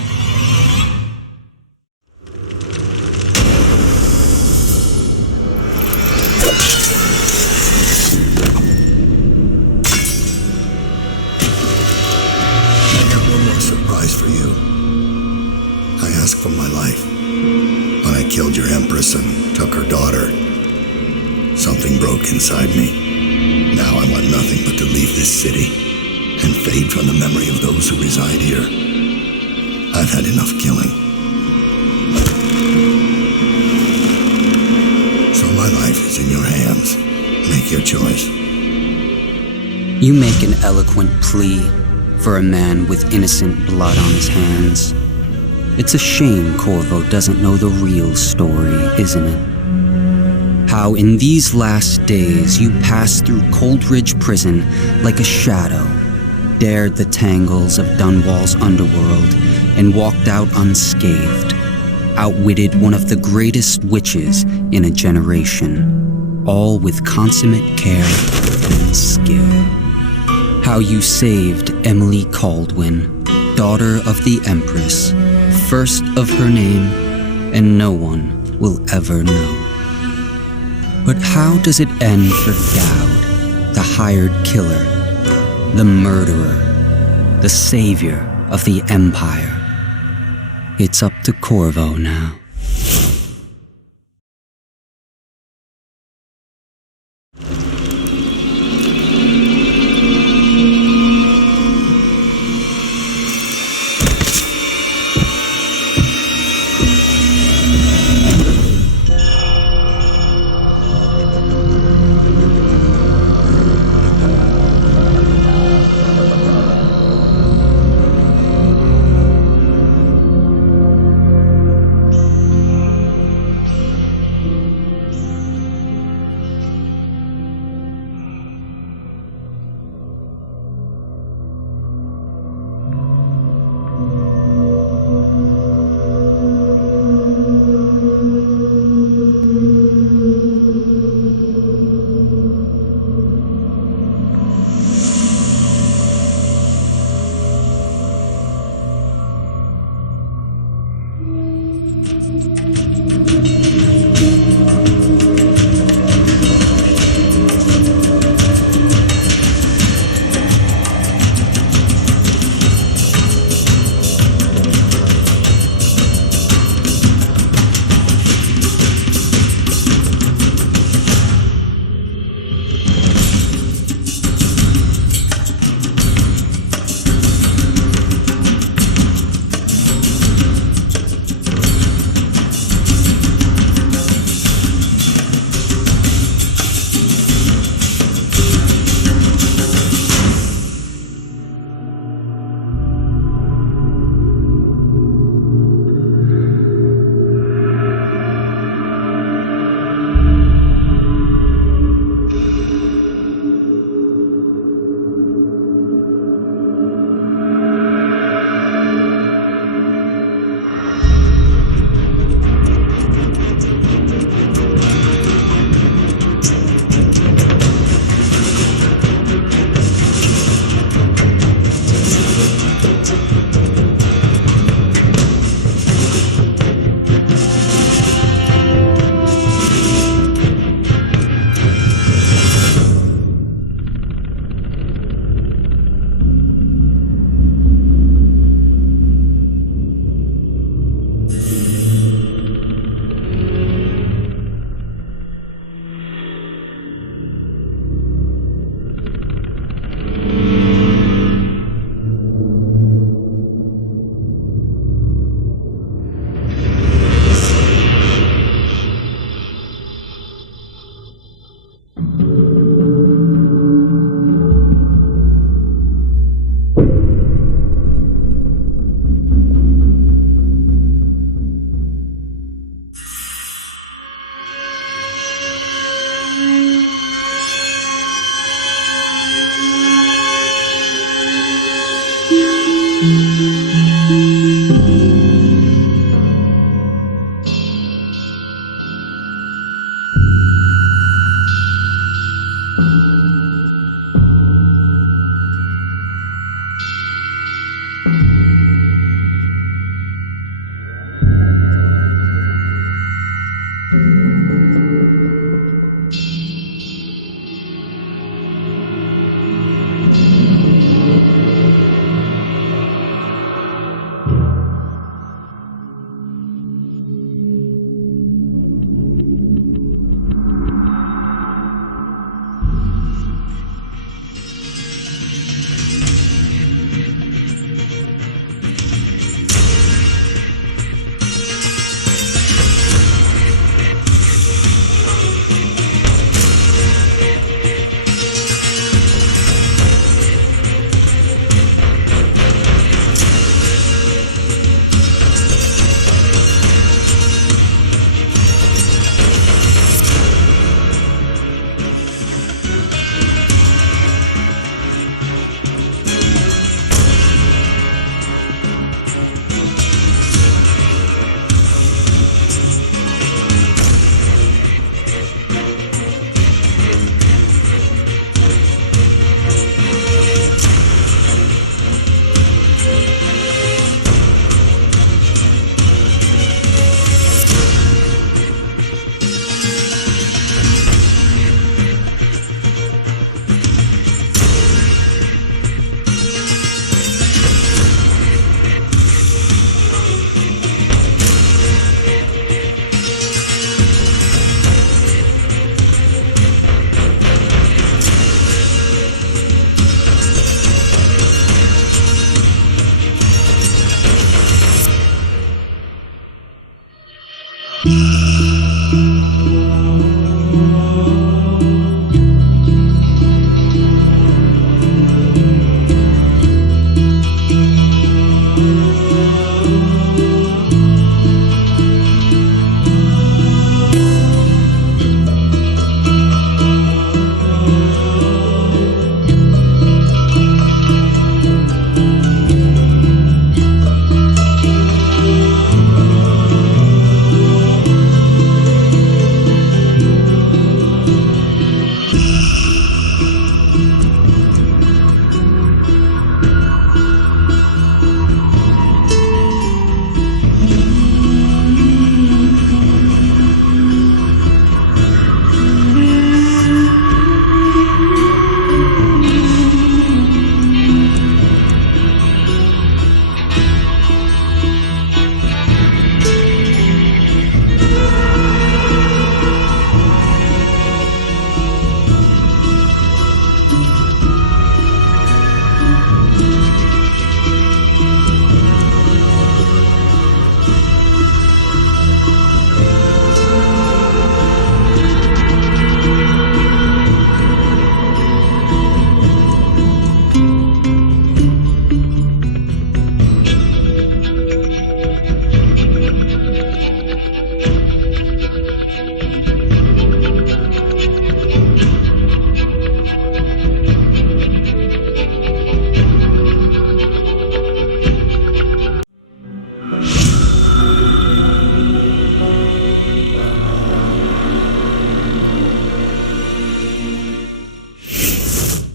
For you. I asked for my life. When I killed your empress and took her daughter, something broke inside me. Now I want nothing but to leave this city and fade from the memory of those who reside here. I've had enough killing. So my life is in your hands. Make your choice. You make an eloquent plea for a man with innocent blood on his hands. It's a shame Corvo doesn't know the real story, isn't it? How in these last days you passed through Coldridge Prison like a shadow, dared the tangles of Dunwall's underworld, and walked out unscathed, outwitted one of the greatest witches in a generation, all with consummate care and skill. How you saved Emily Caldwin, daughter of the Empress, first of her name, and no one will ever know. But how does it end for Daud, the hired killer, the murderer, the savior of the Empire? It's up to Corvo now.